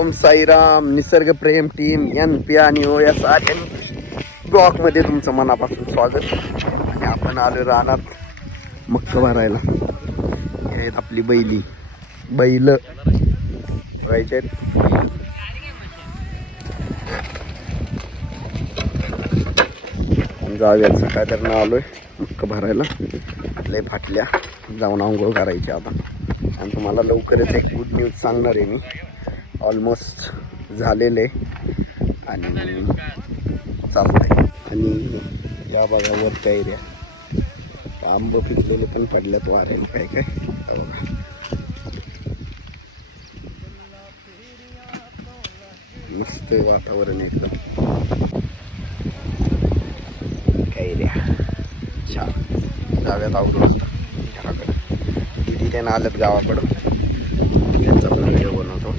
ओम साईराम निसर्ग प्रेम team NP आणि OS block मध्ये तुमचं मनापासून स्वागत. आणि आपण आलो रानात मक्क भरायला. हे आहेत आपली बैल भरायचे आहेत. जाऊयात सकाळ करणं आलोय मक्क भरायला. लय फाटल्या जाऊन आंघोळ करायची आता. आणि तुम्हाला लवकरच एक गुड न्यूज सांगणार आहे मी. ऑलमोस्ट झालेले आणि चालतंय. आणि या बघा वरच्या एरिया आंब पिकलेले पण पडल्यात वाऱ्याला. काय काय मस्त वातावरण एकदम. काय एरिया छान. जाव्यात आवरून घराकडे. दिदी त्यानं आल्यात गावाकडं. त्यांचा पण व्हिडिओ बनवतो.